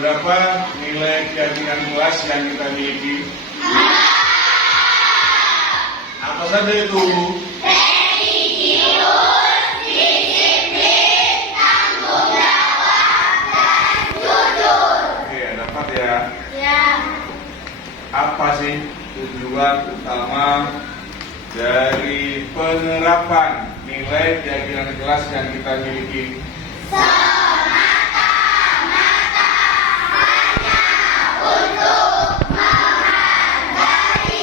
berapa nilai keyakinan kelas yang kita miliki? Apa saja itu? Religius, disiplin, tanggung jawab, dan jujur. Oke, dapat ya. Ya. Apa sih tujuan utama dari penerapan nilai keyakinan kelas yang kita miliki? Semata-mata hanya untuk menghargai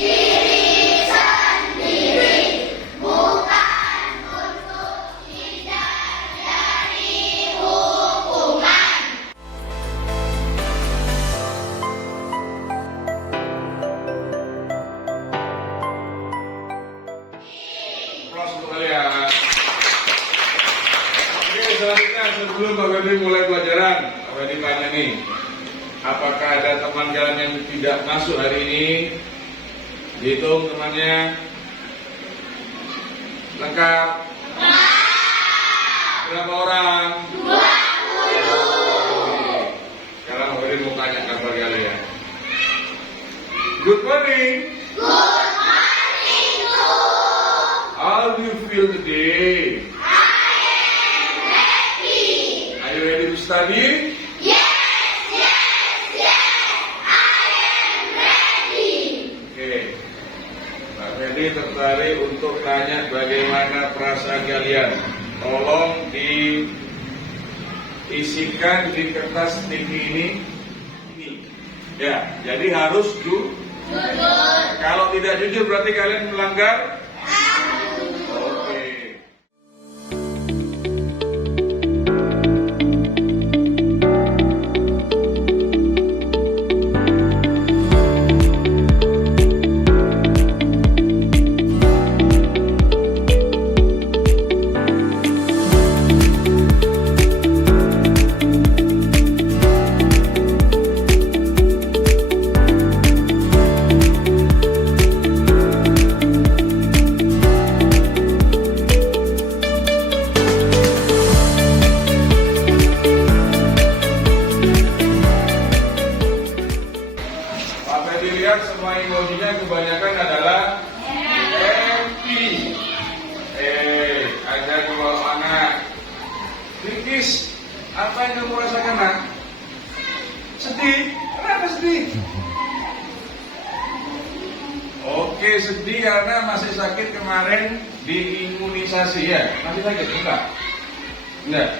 diri sendiri, bukan untuk hindar dari hukuman. Aplaus untuk kalian. Oke, selanjutnya sebelum Pak Febri mulai pelajaran, Pak Febri tanya nih, apakah ada teman kalian yang tidak masuk hari ini? Dihitung temannya. Lengkap. Berapa orang? 20. Sekarang Pak Febri mau tanya kabar kalian. Good morning. Good morning, Lu. How do you feel today? I am happy. Are you ready to study? Yes, I am ready. Oke, Pak Febri tertarik untuk tanya bagaimana perasaan kalian. Tolong diisikan di kertas sticky ini. Ya, jadi harus Jujur. Kalau tidak jujur berarti kalian melanggar. Oke. Pak Febri lihat semua emojinya kebanyakan adalah happy. Ada dua anak. Rikis, apa yang kamu rasakan, nak? Sedih. Kenapa sedih? Oke, sedih karena masih sakit kemarin diimunisasi ya. Masih sakit enggak? Enggak.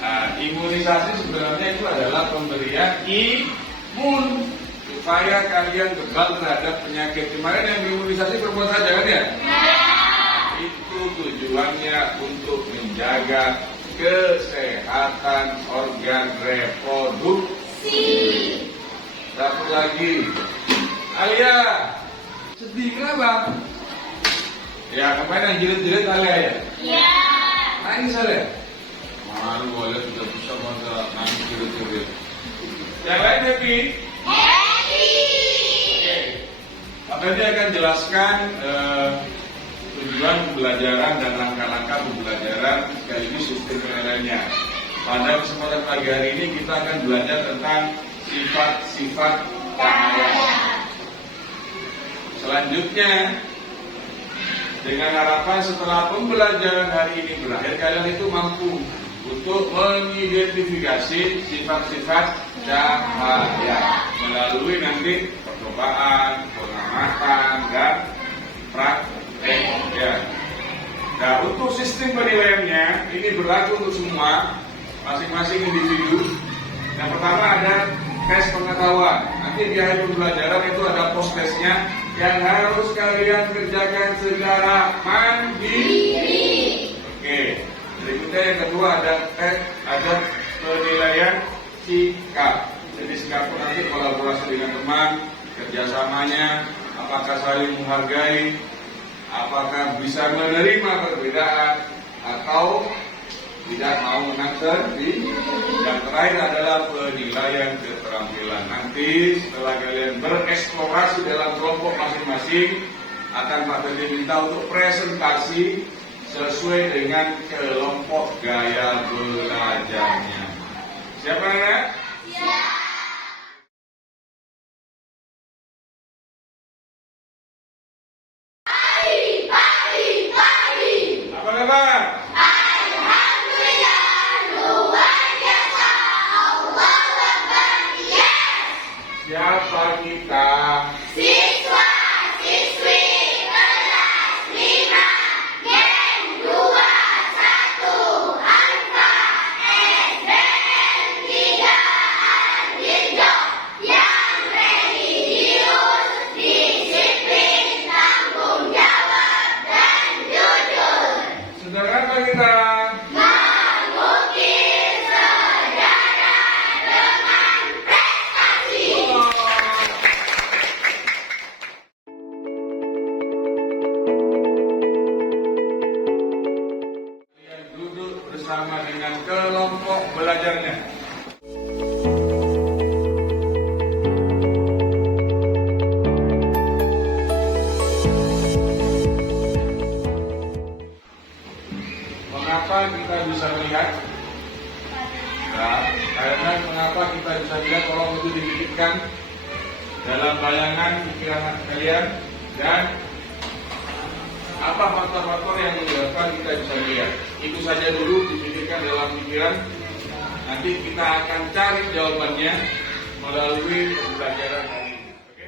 Nah, imunisasi sebenarnya itu adalah pemberian imun supaya kalian kebal terhadap penyakit. Kemarin yang diimunisasi perempuan saja kan ya? Itu tujuannya untuk menjaga kesehatan organ reproduksi. Satu lagi, Alia, sedih kenapa? Ya kemarin yang jilid-jilid Alia ya? Ya. Nangis Alia? Malu Alia sudah bisa masa nangis jilid-jilid. Yang lain happy? Happy. Oke. Pak Febri akan jelaskan tujuan pembelajaran dan langkah-langkah pembelajaran sekaligus sistem penilaiannya. Pada kesempatan pagi hari ini kita akan belajar tentang sifat-sifat cahaya. Selanjutnya, dengan harapan setelah pembelajaran hari ini berakhir, kalian itu mampu untuk mengidentifikasi sifat-sifat cahaya melalui nanti percobaan, pengamatan, dan praktek. Ya. Nah, untuk sistem penilaiannya ini berlaku untuk semua, masing-masing individu. Yang pertama ada tes pengetahuan. Nanti di akhir pembelajaran itu ada post-testnya yang harus kalian kerjakan secara mandiri. Oke. Berikutnya yang kedua ada penilaian sikap. Jadi sikap pun nanti kolaborasi dengan teman, kerjasamanya, apakah saling menghargai, apakah bisa menerima perbedaan atau tidak mau menang sendiri. Yang terakhir adalah penilaian keterampilan. Nanti setelah kalian bereksplorasi dalam kelompok masing-masing, akan Pak Febri minta untuk presentasi sesuai dengan kelompok gaya belajarnya. Siapa ya? Siap. kita? Mengukir sejarah dengan prestasi. Kalian duduk bersama dengan kelompok belajarnya. Mengapa kita bisa melihat? Nah, karena mengapa kita bisa melihat kolom itu dititipkan dalam bayangan pikiran kalian, dan apa faktor-faktor yang menyebabkan kita bisa melihat? Itu saja dulu dipikirkan dalam pikiran. Nanti kita akan cari jawabannya melalui pembelajaran hari ini. Oke?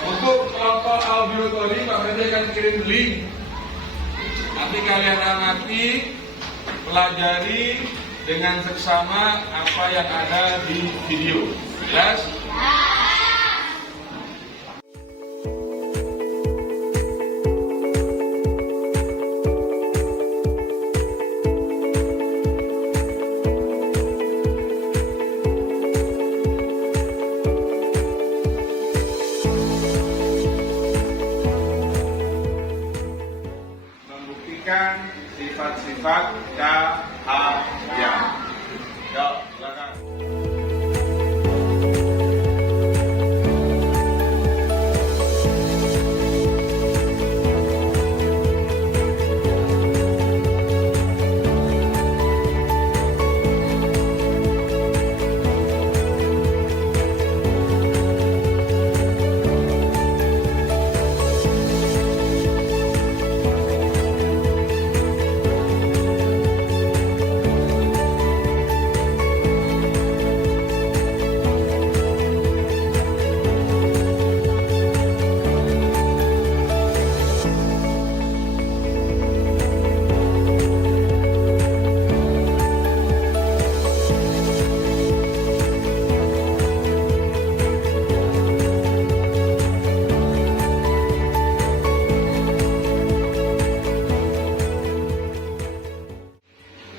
Untuk kelompok audio tadi, Pak Fede akan kirim link. Nanti kalian amati, pelajari dengan seksama apa yang ada di video. Jelas? Membuktikan sifat-sifat cahaya. Yuk, silakan.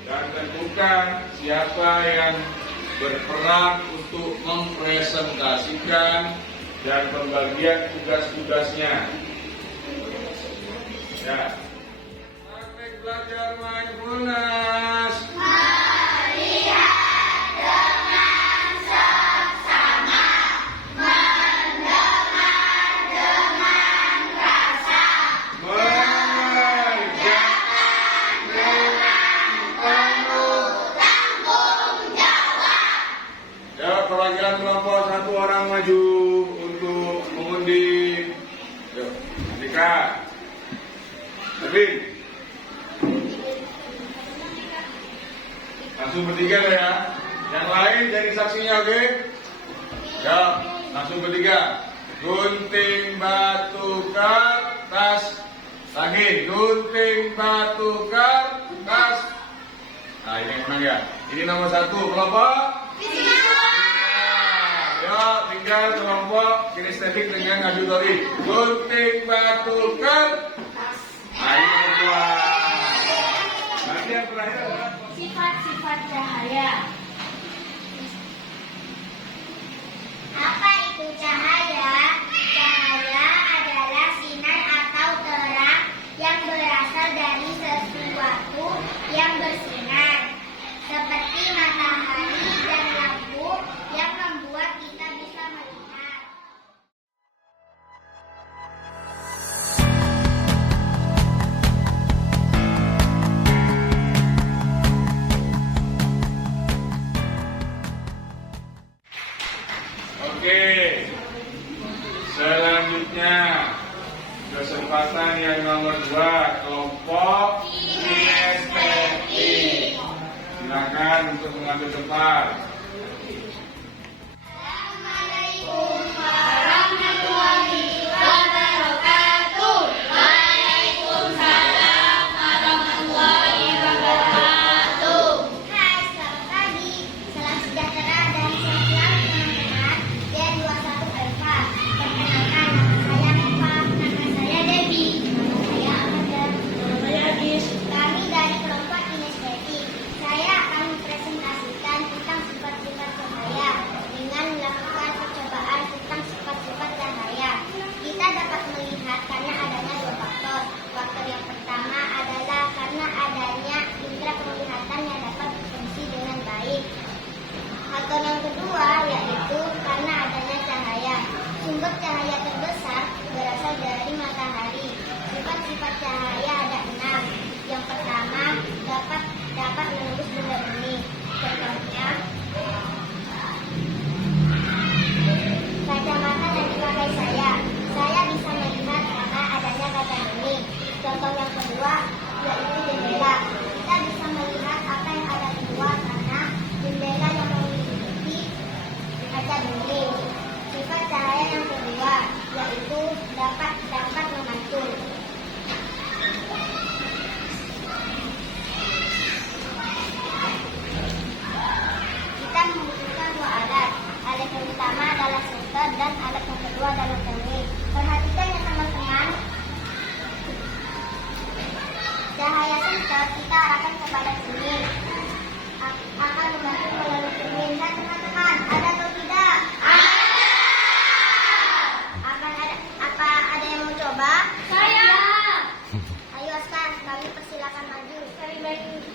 Dan tentukan siapa yang berperan untuk mempresentasikan dan pembagian tugas-tugasnya. Ya. Praktek belajar mindfulness. Melihat dengan seksama, mendengar dengan rasa, Mengerjakan dengan penuh tanggung jawab. Ya, perwakilan kelompok satu orang maju untuk mengundi. Yuk, Andika, Erwin. Langsung bertiga ya. Yang lain jadi saksinya, oke? Ya, langsung bertiga. Gunting batu kertas. Lagi, gunting batu kertas. Nah, ini yang menang ya. Ini nomor satu kelompok. Ya, tinggal kelompok kinestetik dengan auditori. Gunting batu kertas. Nah, ini nomor dua. Nanti yang terakhir adalah Sifat-sifat cahaya. Apa itu cahaya? Cahaya adalah sinar atau terang yang berasal dari sesuatu yang bersinar, seperti matahari dan lampu yang membuat kita bisa melihat. Oke, selanjutnya kesempatan yang nomor dua, kelompok kinestetik. Silakan untuk mengambil tempat. Assalamualaikum warahmatullahi wabarakatuh. Waalaikumsalam warahmatullahi wabarakatuh. Hai, selamat pagi. Salam sejahtera dan sehat selalu teman-teman. Dia 21 Alfa. Perkenalkan,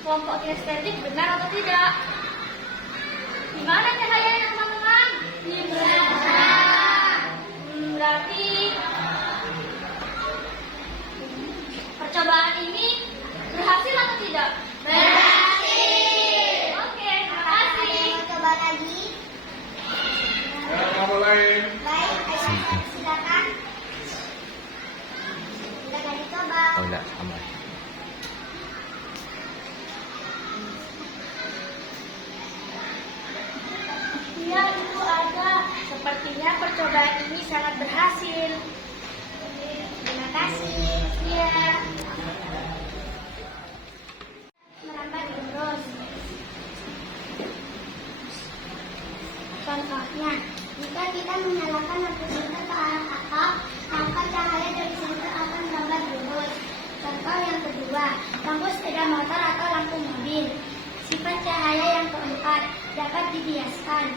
kelompok kinestetik benar atau tidak? Gimana cahayanya teman-teman? Berarti percobaan ini berhasil atau tidak? Berhasil. Oke, terima kasih. Coba lagi. Ya, mulai. Baik, silakan. Silakan dicoba. Oh enggak, sama. Iya, itu ada. Sepertinya percobaan ini sangat berhasil. Terima kasih. Iya. Merambat terus. Contohnya, jika kita menyalakan lampu senter ke arah kakak, maka cahaya dari senter akan merambat lurus. Contoh yang kedua, lampu sepeda motor atau lampu mobil. Sifat cahaya yang keempat dapat dibiaskan.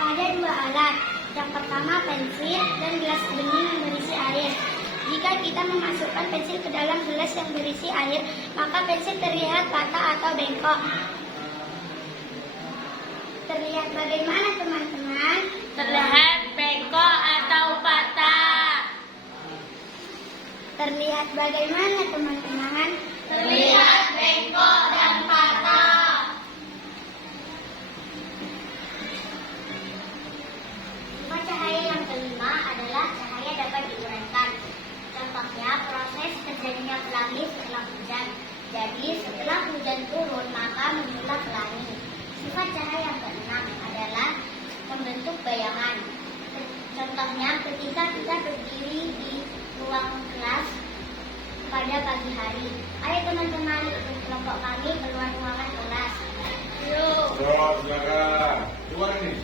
Ada dua alat. Yang pertama pensil dan gelas bening yang berisi air. Jika kita memasukkan pensil ke dalam gelas yang berisi air, maka pensil terlihat patah atau bengkok. Terlihat bagaimana teman-teman? Terlihat bengkok atau patah. Terlihat bagaimana teman-teman? Terlihat bengkok dan patah. Sifat cahaya yang kelima adalah cahaya dapat diuraikan. Contohnya proses terjadinya pelangi setelah hujan. Jadi setelah hujan turun maka muncullah pelangi. Sifat cahaya yang keenam adalah membentuk bayangan. Contohnya ketika kita berdiri di ruang kelas pada pagi hari. Ayo teman-teman ikut kelompok kami keluar ruangan kelas. Yuk. Silakan. Keluar nih.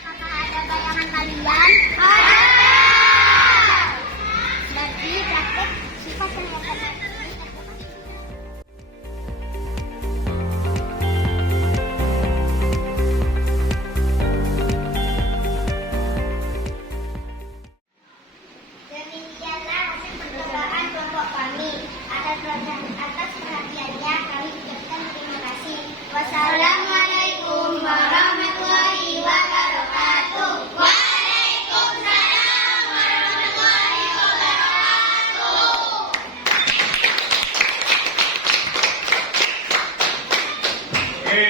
Apakah ada bayangan kalian? Ada. Berarti praktek sifat penglihatan ini. Demikianlah hasil percobaan kelompok kami. Atas perhatiannya kami ucapkan terima kasih. Wassalamualaikum warahmatullahi wabarakatuh. Waalaikumsalam warahmatullahi wabarakatuh. Oke,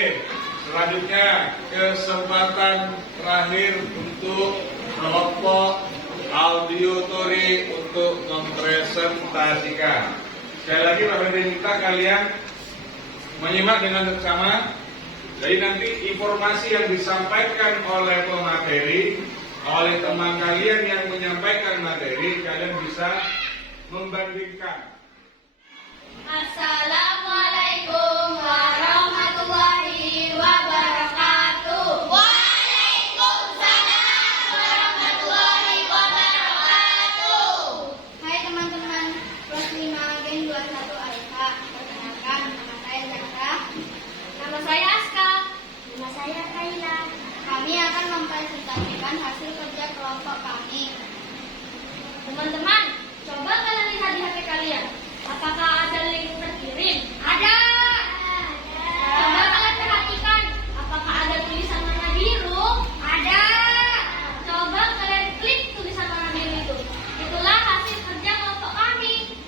selanjutnya kesempatan terakhir untuk kelompok audiotori untuk mempresentasikan. Sekali lagi Pak Ferdi minta kalian menyimak dengan seksama. Jadi nanti informasi yang disampaikan oleh pemateri, oleh teman kalian yang menyampaikan materi, kalian bisa membandingkan. Assalamualaikum warahmatullahi wabarakatuh. Waalaikumsalam warahmatullahi wabarakatuh. Hai teman-teman, kelas 5 Gen 21 Alfa. Perkenalkan, nama saya Zahra. Nama saya Aska. Nama saya Kaila. Kami akan mempresentasikan hasil kerja kelompok kami. Teman-teman, coba kalian lihat di HP kalian. Apakah ada link terkirim? Ada. Coba kalian perhatikan. Apakah ada tulisan warna biru? Ada. Coba kalian klik tulisan warna biru itu. Itulah hasil kerja kelompok kami.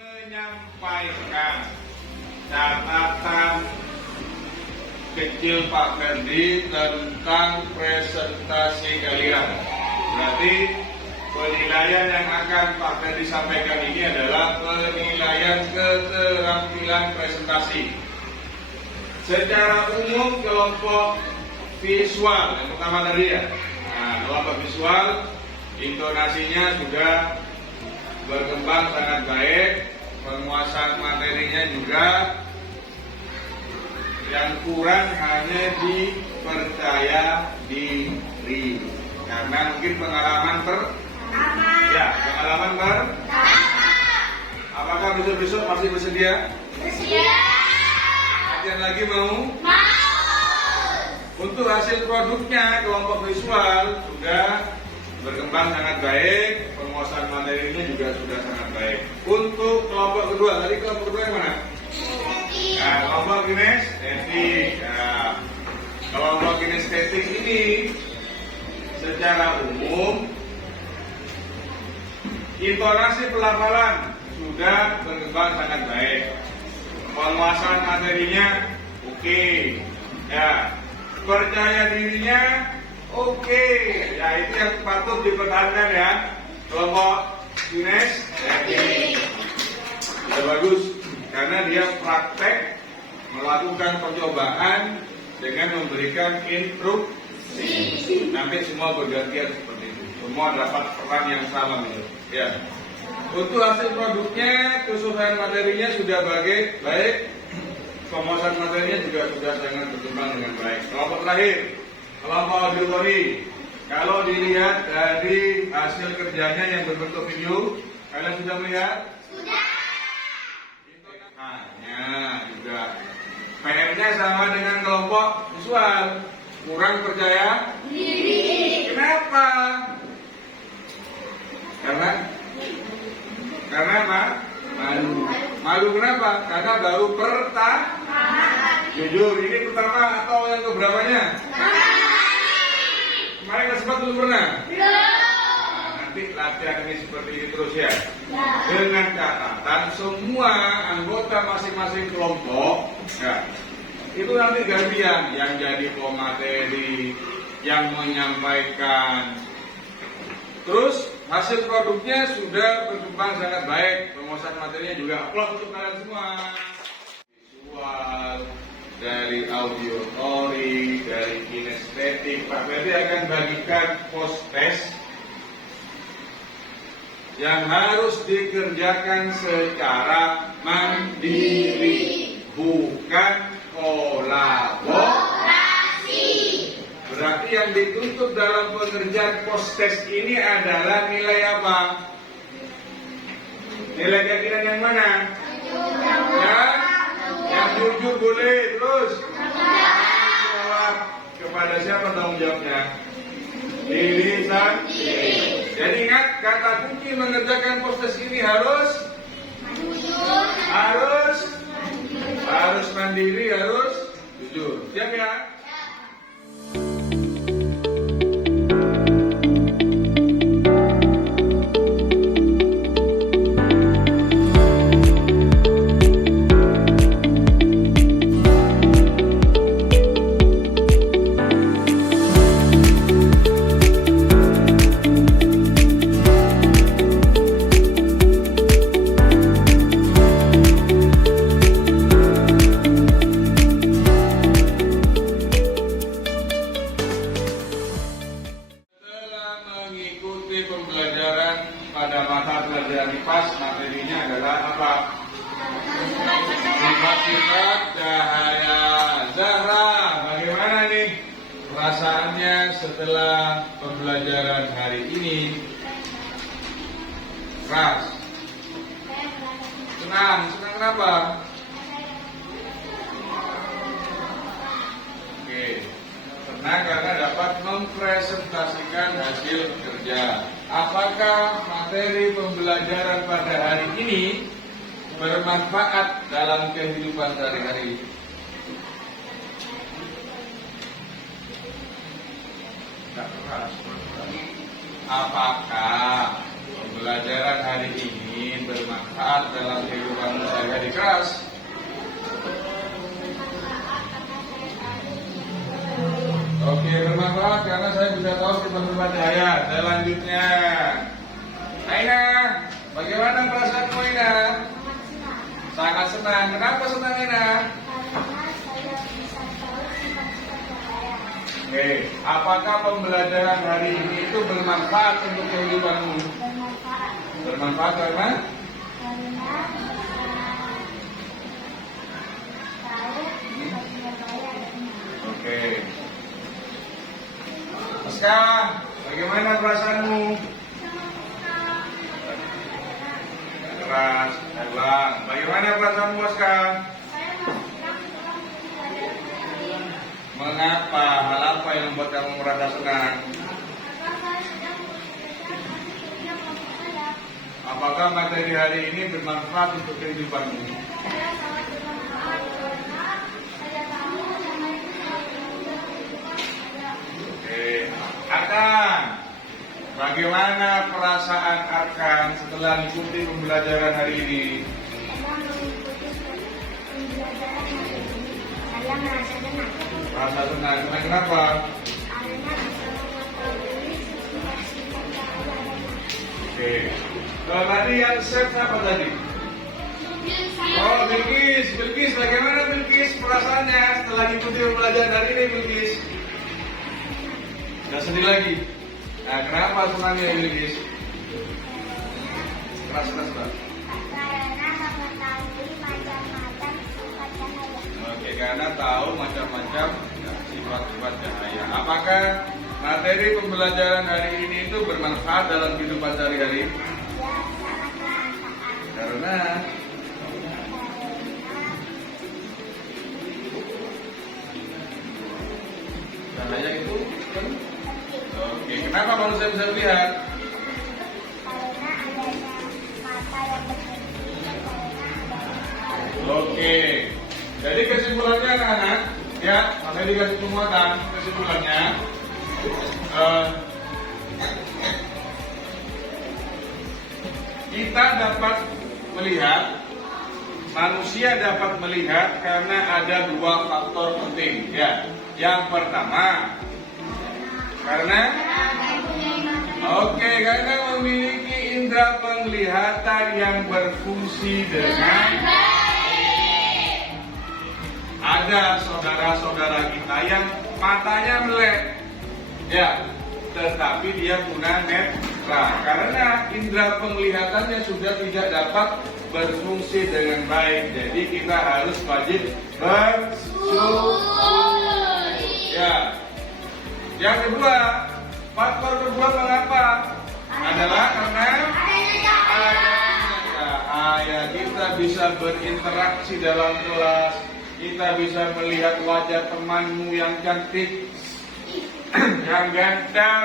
Menyampaikan catatan kecil Pak Ferdi tentang presentasi kalian. Berarti penilaian yang akan Pak Ferdi sampaikan ini adalah penilaian keterampilan presentasi. Secara umum kelompok visual yang pertama tadi ya. Nah, kelompok visual intonasinya sudah berkembang sangat baik, penguasaan materinya juga. Yang kurang hanya dipercaya diri, karena mungkin pengalaman Apakah besok-besok masih bersedia? Bersedia. Latihan lagi mau? Mau. Untuk hasil produknya kelompok visual sudah berkembang sangat baik, penguasaan materinya juga sudah sangat baik. Untuk kelompok kedua, tadi kelompok kedua yang mana? Nah, kelompok kinestetik. Nah, kelompok kinestetik ini secara umum intonasi pelafalan sudah berkembang sangat baik, penguasaan materinya oke, ya, percaya dirinya oke, ya itu yang patut dipertahankan ya, kelompok kinestetik. Sudah bagus, karena dia praktek melakukan percobaan dengan memberikan instruksi. Nanti semua bergantian seperti itu, semua dapat peran yang sama gitu. Ya. Untuk hasil produknya, kesusahan materinya sudah baik, penguasaan materinya juga sudah sangat berkembang dengan baik. Kelompok terakhir, kelompok auditori. Kalau dilihat dari hasil kerjanya yang berbentuk video, kalian sudah melihat? Sudah. Hanya juga PR-nya sama dengan kelompok visual, kurang percaya Diri. Kenapa? Karena apa? Malu kenapa? Karena baru jujur, ini pertama atau yang keberapanya? Kemarin nggak sempat belum pernah? Nah, nanti latihan ini seperti ini terus ya. Dengan catatan semua anggota masing-masing kelompok ya, itu nanti gantian yang jadi pemateri, yang menyampaikan. Terus hasil produknya sudah berkembang sangat baik, penguasaan materinya juga. Aplaus untuk kalian semua. Visual, dari auditori, dari kinestetik, Pak Ferdi akan bagikan post-test yang harus dikerjakan secara mandiri, bukan kolaborasi. Berarti yang dituntut dalam pengerjaan post-test ini adalah nilai apa? Nilai keyakinan yang mana? Yang jujur boleh. Terus jawab kepada siapa tanggung jawabnya? Diri sendiri. Jadi ingat, kata kunci mengerjakan post-test ini harus mandiri, harus jujur. Siap ya? Pembelajaran pada mata pelajaran IPAS, materinya adalah apa? Sifat-sifat cahaya. Zahra, bagaimana nih perasaannya setelah pembelajaran hari ini? Ras, senang kenapa? Oke, senang karena dapat mempresentasikan hasil kerja. Apakah materi pembelajaran pada hari ini bermanfaat dalam kehidupan sehari-hari? Apakah pembelajaran hari ini bermanfaat dalam kehidupan sehari-hari? Keras. Oke, bermanfaat karena saya bisa tahu sifat-sifat cahaya. Selanjutnya, Aina, bagaimana perasaanmu Aina? Sangat senang. Kenapa senang Aina? Karena saya Oke, apakah pembelajaran hari ini itu bermanfaat untuk kehidupanmu? Bermanfaat. Bermanfaat karena? Karena tahu bagaimana bayar. Oke. Aska, bagaimana perasaanmu? Keras, ulang. Bagaimana perasaanmu, Aska? Mengapa? Hal apa yang membuat kamu merasa senang? Apakah materi hari ini bermanfaat untuk kehidupanmu? Oke, Arkan, bagaimana perasaan Arkan setelah mengikuti pembelajaran hari ini? Setelah mengikuti pembelajaran hari ini, saya merasa senang. Merasa senang, senang kenapa? Karena bisa mengetahui sifat-sifat cahaya dan Oke, tadi yang set apa tadi? Oh, Bilkis, Bilkis, bagaimana Bilkis perasaannya setelah mengikuti pembelajaran hari ini, Bilkis? Nggak sedih lagi. Nah, kenapa senangnya Bilkis? Keras-keras, Pak. karena mengetahui macam-macam sifat cahaya. Oke, karena tahu macam-macam sifat-sifat cahaya. Apakah materi pembelajaran hari ini itu bermanfaat dalam kehidupan sehari-hari? Ya, sangat bermanfaat. Karena cahaya itu kan? Oke, kenapa manusia bisa melihat? Karena adanya mata yang berfungsi, karena adanya Oke, jadi kesimpulannya anak-anak, ya, sampai dikasih penguatan kesimpulannya. Kita dapat melihat, manusia dapat melihat karena ada dua faktor penting, ya. Yang pertama, karena karena memiliki indera penglihatan yang berfungsi dengan ada saudara-saudara kita yang matanya melek, ya, tetapi dia guna netra karena indera penglihatannya sudah tidak dapat berfungsi dengan baik. Jadi kita harus wajib bersyukur. Ya. Yang kedua, faktor kedua mengapa? Adalah karena cahaya. Kita bisa berinteraksi dalam kelas. Kita bisa melihat wajah temanmu yang cantik, yang ganteng,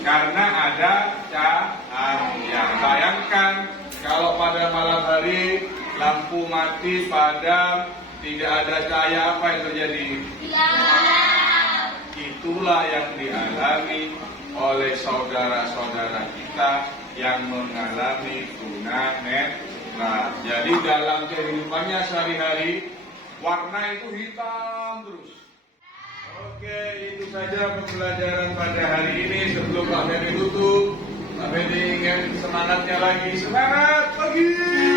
karena ada cahaya. Bayangkan kalau pada malam hari lampu mati padam, tidak ada cahaya, apa yang terjadi? Itulah yang dialami oleh saudara-saudara kita yang mengalami tunanetra. Jadi dalam kehidupannya sehari-hari warna itu hitam terus. Oke, itu saja pembelajaran pada hari ini. Sebelum Pak Ferry tutup, Pak Ferry ingin semangatnya lagi. Semangat pagi!